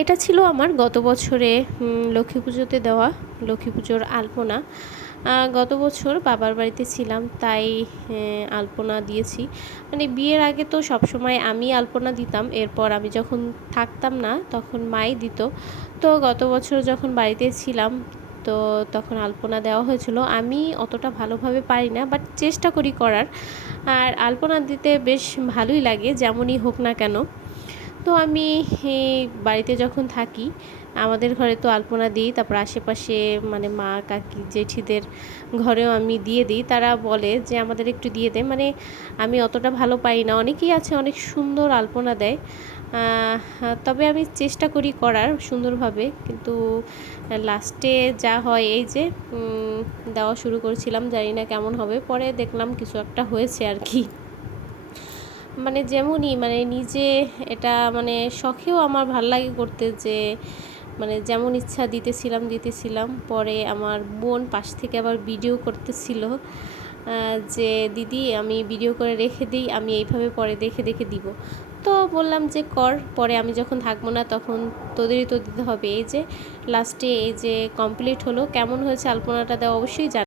এটা ছিল আমার গত বছরে লক্ষ্মী পুজোতে দেওয়া লক্ষ্মী পুজোর আলপনা। গত বছর বাবার বাড়িতে ছিলাম, তাই আলপনা দিয়েছি। মানে বিয়ের আগে তো সবসময় আমি আলপনা দিতাম, এরপর আমি যখন থাকতাম না, তখন মাই দিত। তো গত বছর যখন বাড়িতে ছিলাম, তো তখন আলপনা দেওয়া হয়েছিল। আমি অতটা ভালোভাবে পারি না বাট চেষ্টা করি করার। আর আলপনা দিতে বেশ ভালোই লাগে, যেমনই হোক না কেন। তো আমি বাড়িতে যখন থাকি, আমাদের ঘরে তো আলপনা দিই, তারপর আশেপাশে মানে মা, কাকি, জেঠিদের ঘরেও আমি দিয়ে দিই। তারা বলে যে আমাদের একটু দিয়ে দে। মানে আমি অতটা ভালো পারি না। অনেকেই আছে, অনেক সুন্দর আলপনা দেয়। তবে আমি চেষ্টা করি করার সুন্দরভাবে। কিন্তু লাস্টে যা হয়, এই যে দেওয়া শুরু করেছিলাম, জানি না কেমন হবে। পরে দেখলাম কিছু একটা হয়েছে আর কি। মানে যেমনই মানে নিজে এটা মানে শখেও আমার ভালো লাগে করতে যে মানে যেমন ইচ্ছা দিতেছিলাম দিতেছিলাম। পরে আমার বোন পাশ থেকে আবার ভিডিও করতেছিল যে দিদি আমি ভিডিও করে রেখে দিই, আমি এইভাবে পরে দেখে দেখে দিব। তো বললাম যে কর, পরে আমি যখন থাকব না তখন তোদেরই তো দিতে হবে। এই যে লাস্টে এই যে কমপ্লিট হলো, কেমন হয়েছে আলপনাটা দেওয়া অবশ্যই জান